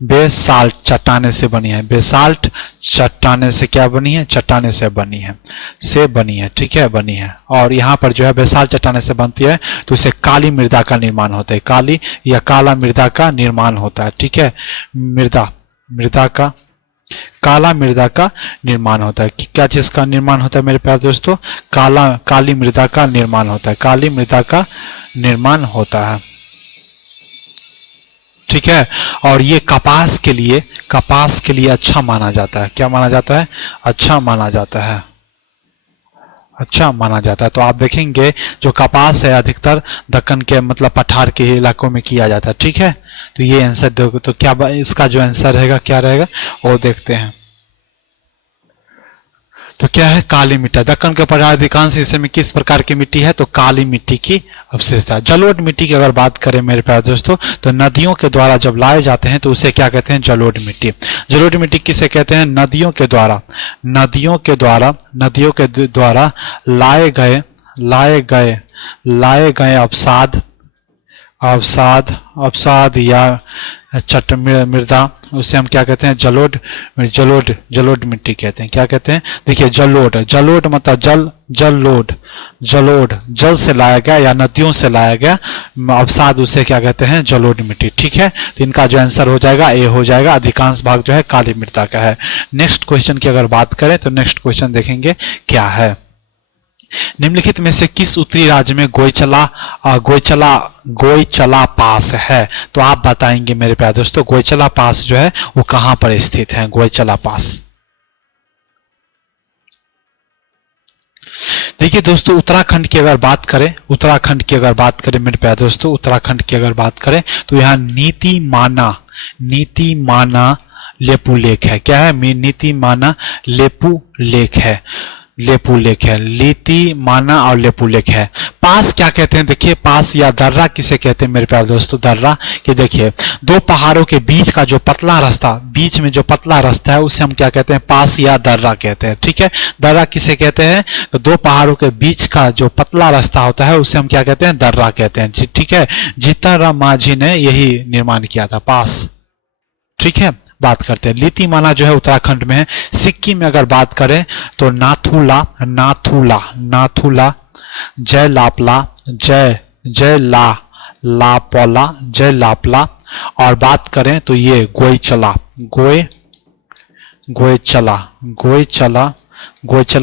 बेसाल्ट चट्टाने से बनी है। बेसाल्ट चट्टाने से क्या बनी है? चट्टाने से बनी है, ठीक है, बनी है। और यहाँ पर जो है बेसाल्ट चट्टाने से बनती है तो उसे काली मृदा का निर्माण होता है, काली या काला मृदा का निर्माण होता है, ठीक है। काला मृदा का निर्माण होता है। क्या चीज का निर्माण होता है मेरे प्यारे दोस्तों? काली मृदा का निर्माण होता है, काली मृदा का निर्माण होता है, ठीक है। और ये कपास के लिए अच्छा माना जाता है। क्या माना जाता है? अच्छा माना जाता है, अच्छा माना जाता है। तो आप देखेंगे जो कपास है अधिकतर दक्कन के मतलब पठार के इलाकों में किया जाता है, ठीक है। तो ये आंसर देखो, तो क्या इसका जो आंसर रहेगा क्या रहेगा वो देखते हैं। तो क्या है? काली मिट्टी। दक्कन के पठार अधिकांश हिस्से में किस प्रकार की मिट्टी है? तो काली मिट्टी की अवशेषता। जलोढ़ मिट्टी की अगर बात करें मेरे प्यारे दोस्तों, तो नदियों के द्वारा जब लाए जाते हैं तो उसे क्या कहते हैं? जलोढ़ मिट्टी। जलोढ़ मिट्टी किसे कहते हैं? नदियों के द्वारा लाए गए अवसाद या मृदा, उसे हम क्या कहते हैं? जलोढ़ मिट्टी कहते हैं। क्या कहते हैं? देखिए जलोढ़ मतलब जल से लाया गया या नदियों से लाया गया अवसाद, उसे क्या कहते हैं? जलोढ़ मिट्टी, ठीक है। तो इनका जो आंसर हो जाएगा ए हो जाएगा। अधिकांश भाग जो है काली मृदा का है। नेक्स्ट क्वेश्चन की अगर बात करें तो नेक्स्ट क्वेश्चन देखेंगे क्या है। निम्नलिखित में से किस उत्तरी राज्य में गोयचला पास है? तो आप बताएंगे मेरे प्यारे दोस्तों गोयचला पास जो है वो कहां पर स्थित है? गोयचला पास। देखिए दोस्तों उत्तराखंड की अगर बात करें मेरे प्यारे दोस्तों, उत्तराखंड की अगर बात करें तो यहाँ नीतिमाना लेपू लेक है। क्या है? नीतिमाना लेपू लेक है, लीती माना और लेपू लेक है। पास क्या कहते हैं? देखिए पास या दर्रा किसे कहते हैं मेरे प्यारे दोस्तों? दर्रा कि देखिए दो पहाड़ों के बीच का जो पतला रास्ता, बीच में जो पतला रास्ता है उसे हम क्या कहते हैं? पास या दर्रा कहते हैं, ठीक है। दर्रा किसे कहते हैं? तो दो पहाड़ों के बीच का जो पतला रास्ता होता है उसे हम क्या कहते हैं? दर्रा कहते हैं, ठीक है। जीतन राम मांझी ने यही निर्माण किया था, पास, ठीक है। बात करते हैं लीतीमाना जो है उत्तराखंड में है। सिक्किम में अगर बात करें तो नाथुला, जय लापला। और बात करें तो ये गोयचला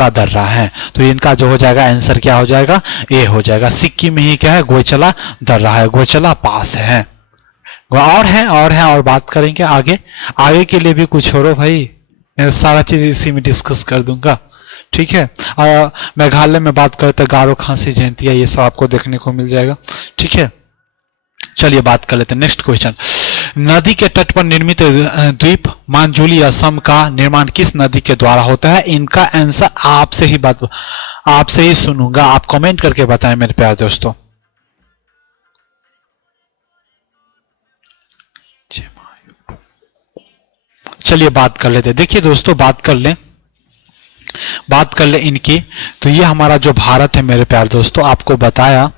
दर्रा है। तो इनका जो हो जाएगा आंसर क्या हो जाएगा? ए हो जाएगा। सिक्किम में ही क्या है? गोयचला दर्रा है, गोयचला पास है। और बात करेंगे आगे के लिए भी कुछ हो भाई, मैं सारा चीज इसी में डिस्कस कर दूंगा, ठीक है। मेघालय में बात करते गारो, खांसी, जयंतिया, ये सब आपको देखने को मिल जाएगा, ठीक है। चलिए बात कर लेते हैं नेक्स्ट क्वेश्चन। नदी के तट पर निर्मित द्वीप मांजुली असम का निर्माण किस नदी के द्वारा होता है? इनका आंसर आपसे ही सुनूंगा, आप कमेंट करके बताएं मेरे प्यारे दोस्तों। चलिए बात कर लेते हैं। देखिए दोस्तों बात कर लें इनकी। तो ये हमारा जो भारत है मेरे प्यारे दोस्तों, आपको बताया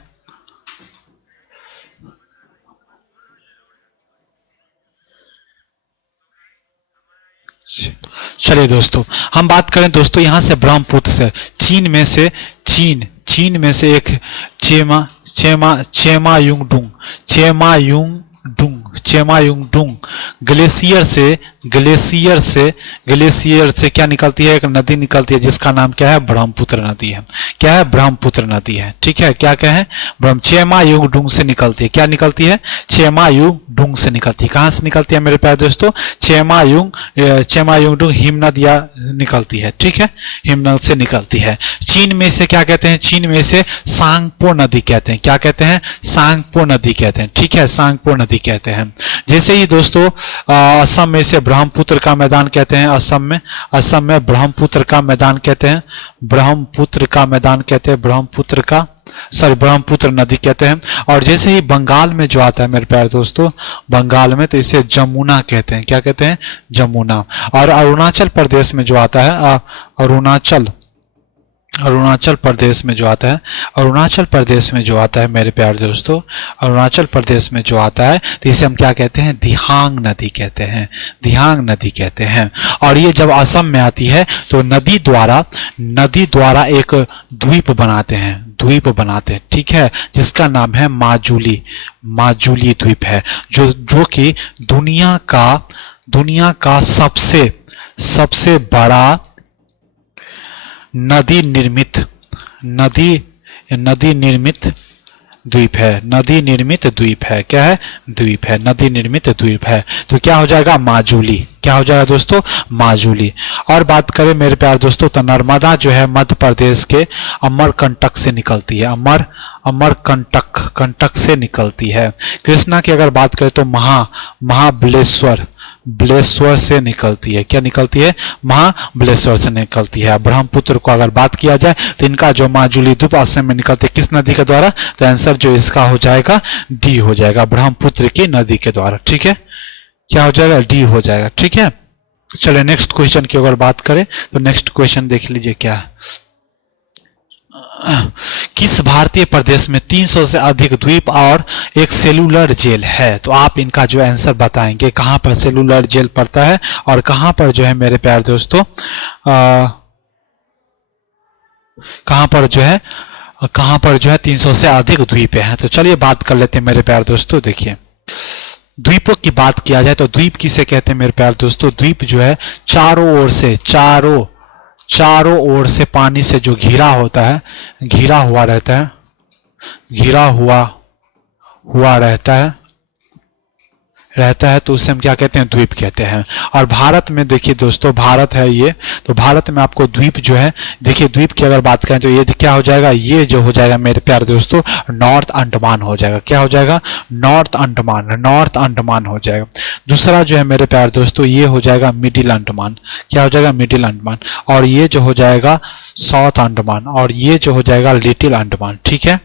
चलिए दोस्तों हम बात करें दोस्तों यहां से ब्रह्मपुत्र से, चीन में से एक चेमायुंगडुंग ग्लेशियर से ग्लेशियर से क्या निकलती है, एक नदी निकलती है जिसका नाम क्या है, ब्रह्मपुत्र नदी है। क्या है, ब्रह्मपुत्र नदी है। ठीक है, क्या कहें, चेमायुंगडुंग से निकलती है। क्या निकलती है, चेमायुंगडुंग से निकलती है। कहां से निकलती है मेरे प्यारे दोस्तों, चेमायुंगडुंग हिमनद या निकलती है। ठीक है, हिमनद से निकलती है। चीन में से क्या कहते हैं, चीन में से सांगपो नदी कहते हैं। क्या कहते हैं, सांगपो नदी कहते हैं। ठीक है, सांगपो नदी कहते हैं। जैसे ही दोस्तों असम में से ब्रह्मपुत्र का मैदान कहते हैं, असम में ब्रह्मपुत्र का मैदान कहते हैं, ब्रह्मपुत्र का मैदान कहते हैं, ब्रह्मपुत्र नदी कहते हैं। और जैसे ही बंगाल में जो आता है मेरे प्यारे दोस्तों, बंगाल में, तो इसे जमुना कहते हैं। क्या कहते हैं, जमुना। और अरुणाचल प्रदेश में जो आता है, अरुणाचल प्रदेश में जो आता है, अरुणाचल प्रदेश में जो आता है मेरे प्यारे दोस्तों, अरुणाचल प्रदेश में जो आता है, तो इसे हम क्या कहते हैं, दिहांग नदी कहते हैं, दिहांग नदी कहते हैं। और ये जब असम में आती है तो नदी द्वारा एक द्वीप बनाते हैं, ठीक है, जिसका नाम है माजुली द्वीप है, जो कि दुनिया का सबसे बड़ा नदी निर्मित द्वीप है। नदी निर्मित द्वीप है। क्या है, द्वीप है, नदी निर्मित द्वीप है। तो क्या हो जाएगा, माजुली। क्या हो जाएगा दोस्तों, माजुली। और बात करें मेरे प्यारे दोस्तों, तो नर्मदा जो है मध्य प्रदेश के अमरकंटक से निकलती है, अमरकंटक से निकलती है। कृष्णा की अगर बात करें तो महाबलेश्वर से निकलती है। क्या निकलती है, महाबलेश्वर से निकलती है। ब्रह्मपुत्र को अगर बात किया जाए तो इनका जो माजुली द्वीप असम में निकलती है, किस नदी के द्वारा, तो आंसर जो इसका हो जाएगा डी हो जाएगा, ब्रह्मपुत्र की नदी के द्वारा। ठीक है, क्या हो जाएगा, डी हो जाएगा। ठीक है, चलिए नेक्स्ट क्वेश्चन की अगर बात करें तो नेक्स्ट क्वेश्चन देख लीजिए क्या है। किस भारतीय प्रदेश में 300 से अधिक द्वीप और एक सेलुलर जेल है? तो आप इनका जो आंसर बताएंगे, कहां पर सेलुलर जेल पड़ता है और कहां पर जो है मेरे प्यारे दोस्तों, कहां पर जो है 300 से अधिक द्वीप हैं। तो चलिए बात कर लेते हैं मेरे प्यारे दोस्तों। देखिए, द्वीपों की बात किया जाए तो द्वीप किसे कहते हैं मेरे प्यारे दोस्तों, द्वीप जो है चारों ओर से पानी से जो घिरा होता है, घिरा हुआ रहता है तो उसे हम क्या कहते हैं, द्वीप कहते हैं। और भारत में देखिए दोस्तों, भारत है ये, तो भारत में आपको द्वीप जो है, देखिए द्वीप की अगर बात करें तो ये क्या हो जाएगा, ये जो हो जाएगा मेरे प्यारे दोस्तों, नॉर्थ अंडमान हो जाएगा। क्या हो जाएगा, नॉर्थ अंडमान हो जाएगा। दूसरा जो है मेरे प्यारे दोस्तों, ये हो जाएगा मिडिल अंडमान। क्या हो जाएगा, मिडिल अंडमान। और ये जो हो जाएगा साउथ अंडमान, और ये जो हो जाएगा लिटिल अंडमान। ठीक है,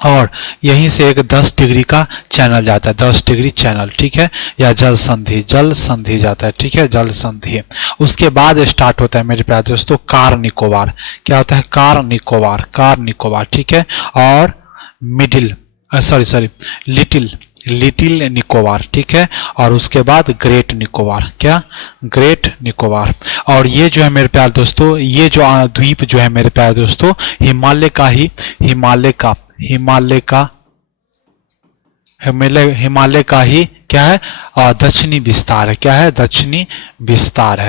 और यहीं से एक 10 डिग्री का चैनल जाता है, 10 डिग्री चैनल। ठीक है, या जल संधि जाता है। ठीक है, जल संधि। उसके बाद स्टार्ट होता है मेरे प्यारे दोस्तों कार निकोबार। क्या होता है, कार निकोबार। ठीक है, और लिटिल निकोबार। ठीक है, और उसके बाद ग्रेट निकोबार। क्या, ग्रेट निकोबार। और ये जो है मेरे प्यारे दोस्तों, ये जो द्वीप जो है मेरे प्यारे दोस्तों, हिमालय का ही क्या है, दक्षिणी विस्तार है। क्या है, दक्षिणी विस्तार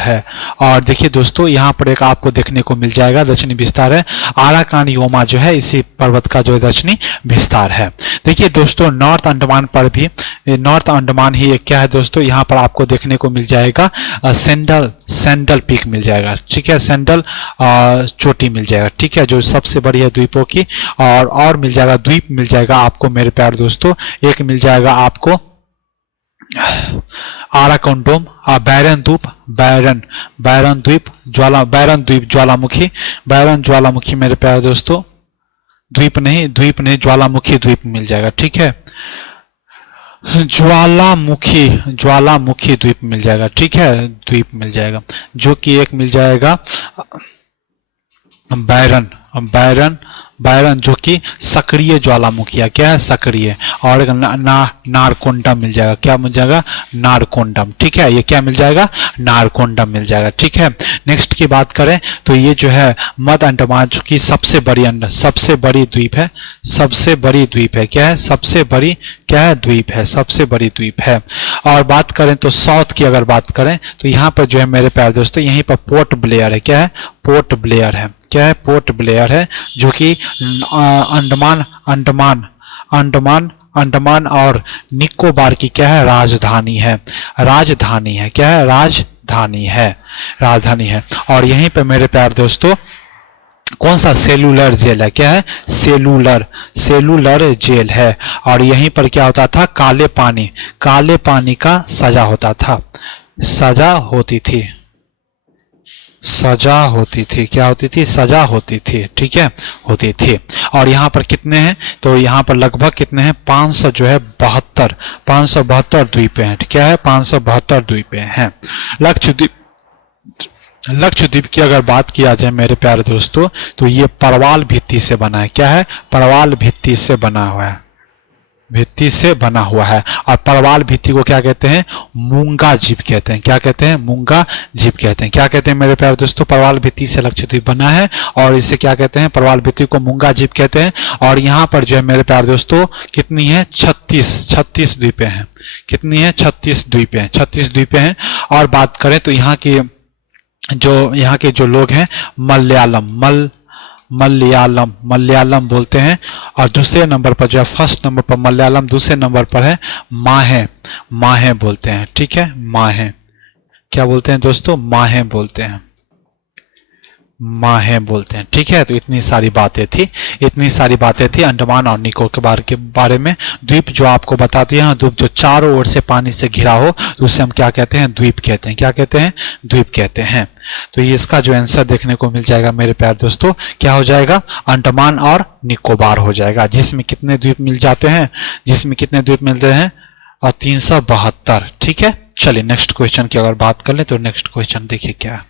है। और देखिए दोस्तों, यहाँ पर एक आपको देखने को मिल जाएगा, दक्षिणी विस्तार है। आराकान योमा जो है इसी पर्वत का जो दक्षिणी विस्तार है। देखिए दोस्तों, नॉर्थ अंडमान पर भी, नॉर्थ अंडमान ही एक क्या है दोस्तों, यहाँ पर आपको देखने को मिल जाएगा सैंडल पीक मिल जाएगा। ठीक है, सैंडल चोटी मिल जाएगा। ठीक है, जो सबसे बड़ी है द्वीपों की। और मिल जाएगा, द्वीप मिल जाएगा आपको मेरे प्यारे दोस्तों, एक मिल जाएगा आपको आराकोंडोम, बैरन द्वीप, ज्वालामुखी मेरे प्यारे दोस्तों, द्वीप नहीं ज्वालामुखी द्वीप मिल जाएगा। ठीक है, ज्वालामुखी द्वीप मिल जाएगा। ठीक है, द्वीप मिल जाएगा, जो कि एक मिल जाएगा बैरन, बैरन, बैरन जो कि सक्रिय ज्वालामुखी है, क्या है सक्रिय। और एक नारकोंडम मिल जाएगा, क्या मिल जाएगा नारकोंडम, ठीक है, ये क्या मिल जाएगा नारकोंडम मिल जाएगा, ठीक है। नेक्स्ट की बात करें तो ये जो है मध्य अंडमान जो कि सबसे बड़ी सबसे बड़ी द्वीप है, सबसे बड़ी द्वीप है, क्या है सबसे बड़ी, क्या है द्वीप है, सबसे बड़ी द्वीप है। और बात करें तो साउथ की अगर बात करें तो यहाँ पर जो है मेरे प्यारे दोस्तों यहीं पर पोर्ट ब्लेयर है, क्या है पोर्ट ब्लेयर है, क्या है पोर्ट ब्लेयर है, जो कि अंडमान अंडमान अंडमान अंडमान और निकोबार की क्या है राजधानी है, राजधानी है, क्या है राजधानी है, राजधानी है। और यहीं पे मेरे प्यारे दोस्तों कौन सा सेलुलर जेल है, क्या है सेलुलर, सेलुलर जेल है। और यहीं पर क्या होता था काले पानी का सजा होता था, सजा होती थी, सजा होती थी, क्या होती थी सजा होती थी, ठीक है होती थी। और यहाँ पर कितने हैं तो यहाँ पर लगभग कितने हैं 500 जो है 572 द्वीपें हैं, क्या है 572 द्वीपें हैं। लक्षद्वीप, लक्षद्वीप की अगर बात किया जाए मेरे प्यारे दोस्तों तो ये परवाल भित्ति से बना है, क्या है परवाल भित्ति से बना हुआ है, भित्ति से बना हुआ है। और परवाल भित्ति को क्या कहते हैं मूंगा जीप कहते हैं, क्या कहते हैं मूंगा जीप कहते हैं, क्या कहते हैं मेरे प्यारे दोस्तों परवाल भित्ति से लक्षद्वीप बना है और इसे क्या कहते हैं परवाल भित्ति को मूंगा जीप कहते हैं। और यहाँ पर जो है मेरे प्यारे दोस्तों कितनी है 36 द्वीपें हैं, कितनी है 36 द्वीपें हैं, 36 द्वीपें हैं। और बात करें तो यहाँ के जो लोग हैं मलयालम बोलते हैं। और दूसरे नंबर पर जो है फर्स्ट नंबर पर मलयालम, दूसरे नंबर पर है माहे बोलते हैं, ठीक है माहे, क्या बोलते हैं दोस्तों माहे बोलते हैं, माहे बोलते हैं, ठीक है। तो इतनी सारी बातें थी अंडमान और निकोबार के बारे में। द्वीप जो आपको बता दिया है, द्वीप जो चारों ओर से पानी से घिरा हो तो उसे हम क्या कहते हैं द्वीप कहते हैं, क्या कहते हैं द्वीप कहते हैं। तो ये इसका जो आंसर देखने को मिल जाएगा मेरे प्यारे दोस्तों क्या हो जाएगा अंडमान और निकोबार हो जाएगा, जिसमें कितने द्वीप मिल जाते हैं, जिसमें कितने द्वीप मिलते हैं और 372, ठीक है। चलिए नेक्स्ट क्वेश्चन की अगर बात कर ले तो नेक्स्ट क्वेश्चन देखिए क्या है।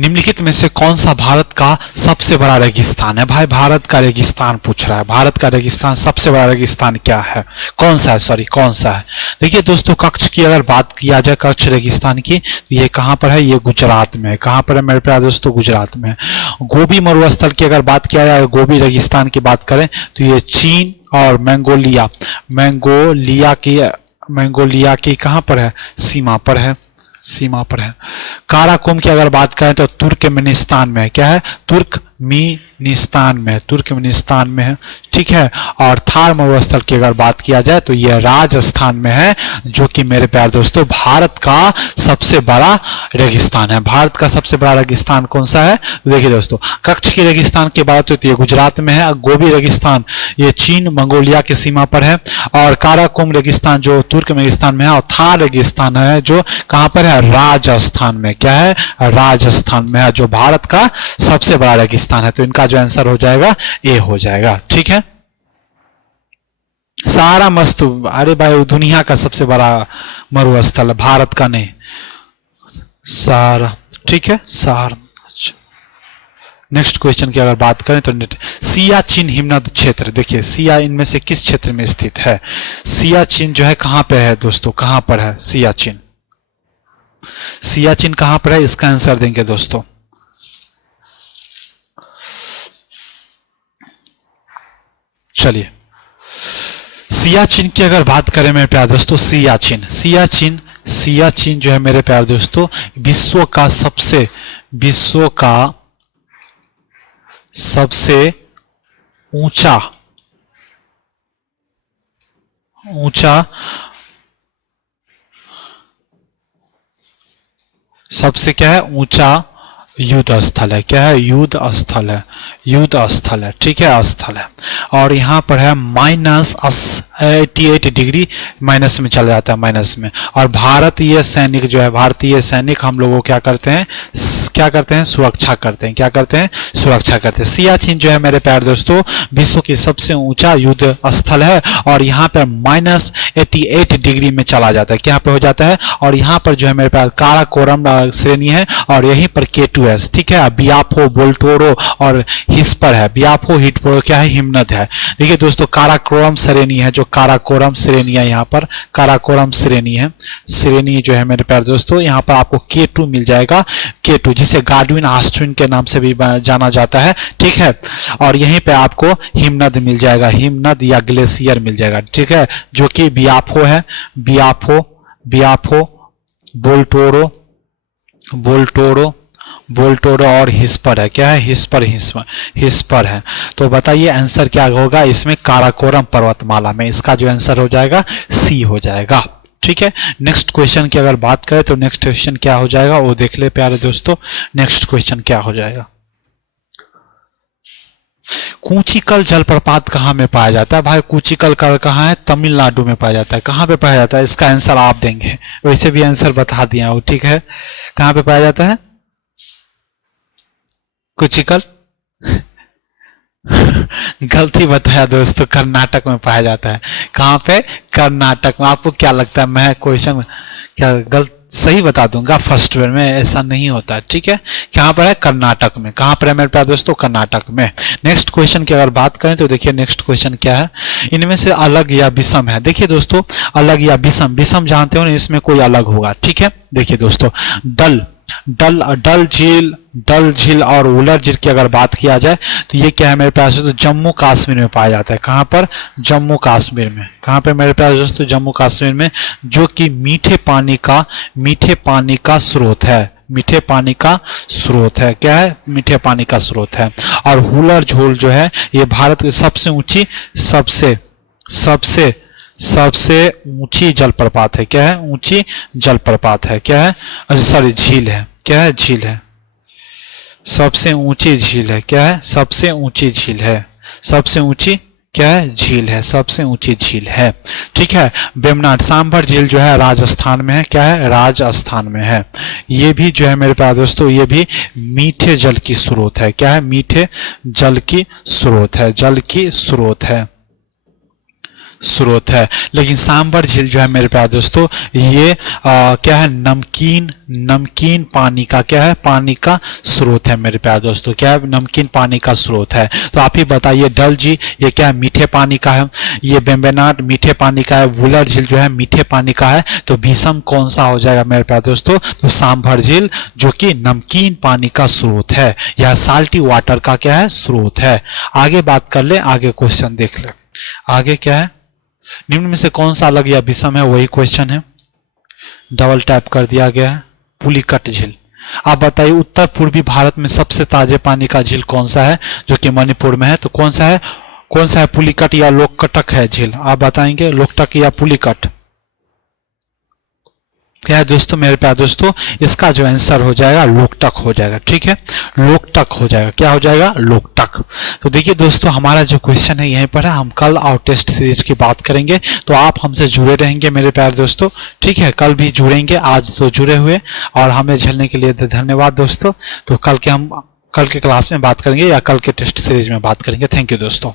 निम्नलिखित में से कौन सा भारत का सबसे बड़ा रेगिस्तान है। भाई भारत का रेगिस्तान पूछ रहा है, भारत का रेगिस्तान सबसे बड़ा रेगिस्तान क्या है, कौन सा है, सॉरी कौन सा है। देखिए दोस्तों कच्छ की अगर बात किया जाए कच्छ रेगिस्तान की तो ये कहां पर है, ये गुजरात में है। कहां पर है मेरे प्यारे दोस्तों गुजरात में। गोबी मरुस्थल की अगर बात किया जाए, गोबी रेगिस्तान की बात करें तो ये चीन और मंगोलिया की कहां पर है सीमा पर है, सीमा पर है। काराकोरम की अगर बात करें तो तुर्कमेनिस्तान में है, क्या है तुर्कमेनिस्तान में, तुर्कमेनिस्तान में है, ठीक है। और थार मरुस्थल की अगर बात किया जाए तो यह राजस्थान में है, जो कि मेरे प्यारे दोस्तों भारत का सबसे बड़ा रेगिस्तान है। भारत का सबसे बड़ा रेगिस्तान कौन सा है, देखिए दोस्तों कच्छ की रेगिस्तान की बात होती है गुजरात में है, गोबी रेगिस्तान ये चीन मंगोलिया की सीमा पर है, और काराकोरम रेगिस्तान जो तुर्कमेनिस्तान में है, और थार रेगिस्तान है जो कहां पर है राजस्थान में, क्या है राजस्थान में है, जो भारत का सबसे बड़ा रेगिस्तान है। तो इनका जो आंसर हो जाएगा ए हो जाएगा, ठीक है। सहारा मस्त, अरे भाई दुनिया का सबसे बड़ा मरुस्थल है, भारत का नहीं, सहारा, ठीक है सहारा। नेक्स्ट क्वेश्चन की अगर बात करें तो सियाचिन हिमनद क्षेत्र, देखिए सिया इनमें से किस क्षेत्र में स्थित है। सियाचिन जो है कहां पे है दोस्तों, कहां पर है सियाचिन, सियाचिन कहां पर है, इसका आंसर देंगे दोस्तों। चलिए सियाचिन की अगर बात करें मेरे प्यारे दोस्तों, सियाचिन जो है मेरे प्यारे दोस्तों विश्व का सबसे ऊंचा सबसे क्या है ऊंचा युद्ध स्थल है, क्या है युद्ध स्थल है, ठीक है स्थल है। और यहां पर है 88 डिग्री माइनस में चला जाता है, माइनस में। और भारतीय सैनिक जो है, भारतीय सैनिक हम लोगों क्या करते हैं, सुरक्षा करते हैं। क्या करते हैं? सुरक्षा करते हैं। सियाचिन जो है मेरे प्यारे दोस्तों विश्व की सबसे ऊंचा युद्ध स्थल है और यहाँ पर -88 डिग्री में चला जाता है। क्या पे हो जाता है? और यहाँ पर जो है मेरे पास काराकोरम श्रेणी है और यहीं पर K2S, ठीक है। बियाफो, बोल्टोरो और हिस्पर है। बियाफो, हिटपोरो क्या है? हिमनद है। देखिए दोस्तों काराकोरम श्रेणी है, जो काराकोरम श्रेणी है, यहाँ पर काराकोरम श्रेणी है। श्रेणी जो है मेरे प्यारे दोस्तों यहाँ पर आपको K2 मिल जाएगा, K2, जिसे गार्डविन आस्ट्रिन के नाम से भी जाना जाता है, ठीक है। और यहीं पे आपको हिमनद मिल जाएगा, हिमनद या ग्लेशियर मिल जाएगा, ठीक है, जो कि बियाफो है। बियाफो, बोल्टोरो और हिस्पर है। क्या है? हिस्पर है। तो बताइए आंसर क्या होगा इसमें? काराकोरम पर्वतमाला में इसका जो आंसर हो जाएगा सी हो जाएगा, ठीक है। नेक्स्ट क्वेश्चन की अगर बात करें तो नेक्स्ट क्वेश्चन क्या हो जाएगा वो देख ले प्यारे दोस्तों। नेक्स्ट क्वेश्चन क्या हो जाएगा? कूचिकल जलप्रपात कहाँ में पाया जाता है? भाई कूचिकल कहाँ है? तमिलनाडु में पाया जाता है। कहाँ पे पाया जाता है इसका आंसर आप देंगे, वैसे भी आंसर बता दिया वो, ठीक है। कहाँ पे पाया जाता है कूचिकल? गलती बताया दोस्तों, कर्नाटक में पाया जाता है। कहाँ पे? कर्नाटक में। आपको क्या लगता है मैं क्वेश्चन क्या गलत सही बता दूंगा फर्स्ट ईयर में? ऐसा नहीं होता है, ठीक है। कहाँ पर है? कर्नाटक में। कहाँ पर है मेरे प्यारे दोस्तों? कर्नाटक में। नेक्स्ट क्वेश्चन की अगर बात करें तो देखिए नेक्स्ट क्वेश्चन क्या है, इनमें से अलग या विषम है। देखिए दोस्तों अलग या विषम जानते हो ना, इसमें कोई अलग होगा, ठीक है। देखिए दोस्तों डल झील और वुलर झील की अगर बात किया जाए तो ये क्या है मेरे पास? तो जम्मू कश्मीर में पाया जाता है। कहाँ पर? जम्मू कश्मीर में। कहाँ पे मेरे पास दोस्तों? जम्मू कश्मीर में, जो कि मीठे पानी का स्रोत है। मीठे पानी का स्रोत है। क्या है? मीठे पानी का स्रोत है। और हुलर झील जो है ये भारत की सबसे ऊंची जलप्रपात है। क्या है? ऊंची जलप्रपात है। क्या है? सॉरी झील है। क्या है? झील है। सबसे ऊंची झील है। क्या है? सबसे ऊंची झील है। सबसे ऊंची क्या है? झील है। सबसे ऊंची झील है, ठीक है। वेम्बनाड सांभर झील जो है राजस्थान में है। क्या है? राजस्थान में है। ये भी जो है मेरे प्यारे दोस्तों ये भी मीठे जल की स्रोत है। क्या है? मीठे जल की स्रोत है। जल की स्रोत है। लेकिन सांभर झील जो है मेरे प्यारे दोस्तों ये क्या है? नमकीन पानी का क्या है? पानी का स्रोत है मेरे प्यारे दोस्तों। क्या है? नमकीन पानी का स्रोत है। तो आप ही बताइए डल झील ये क्या है? मीठे पानी का है। ये वेम्बनाड मीठे पानी का है। वुलर झील जो है मीठे पानी का है। तो विषम कौन सा हो जाएगा मेरे प्यारे दोस्तों? तो सांभर झील, जो कि नमकीन पानी का स्रोत है या साल्टी वाटर का क्या है? स्रोत है। आगे बात कर ले, आगे क्वेश्चन देख ले। आगे क्या है? निम्न में से कौन सा अलग या विषम है? वही क्वेश्चन है, डबल टैप कर दिया गया है। पुलिकट झील। आप बताइए उत्तर पूर्वी भारत में सबसे ताजे पानी का झील कौन सा है? जो कि मणिपुर में है। तो कौन सा है? पुलिकट या लोकटक है झील? आप बताएंगे लोकटक या पुलिकट? क्या है दोस्तों मेरे प्यारे दोस्तों इसका जो आंसर हो जाएगा लोकटक हो जाएगा, ठीक है। लोकटक हो जाएगा। क्या हो जाएगा? लोकटक। तो देखिए दोस्तों हमारा जो क्वेश्चन है यहीं पर है। हम कल और टेस्ट सीरीज की बात करेंगे, तो आप हमसे जुड़े रहेंगे मेरे प्यारे दोस्तों, ठीक है। कल भी जुड़ेंगे, आज तो जुड़े हुए, और हमें झेलने के लिए धन्यवाद दोस्तों। तो कल के क्लास में बात करेंगे या कल के टेस्ट सीरीज में बात करेंगे। थैंक यू दोस्तों।